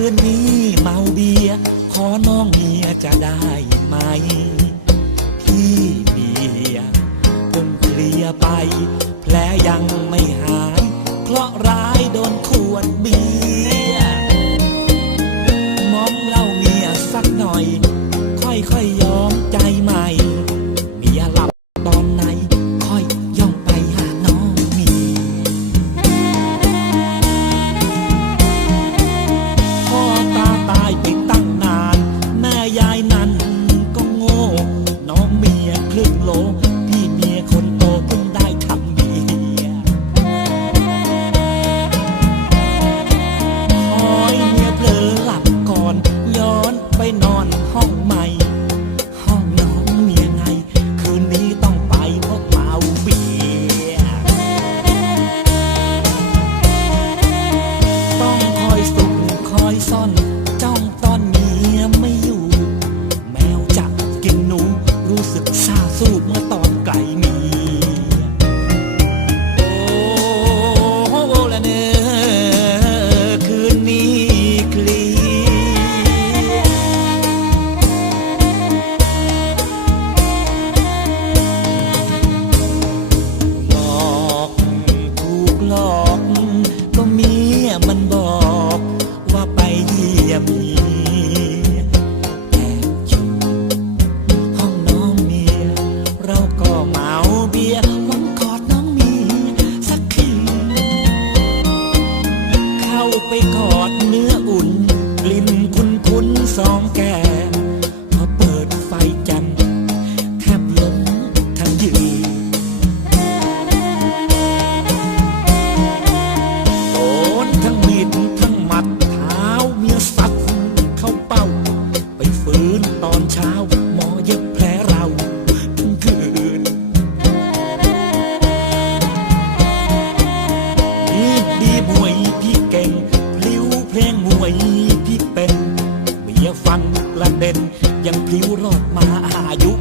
คืนนี้เมาเบียขอน้องเมียจะได้ไหม พี่เมียผมเพลียไป แผลยังไม่หาย เคราะร้าย hablo ไปกอดเนื้ออุ่น ยังพลิ้วรอดมาอายุ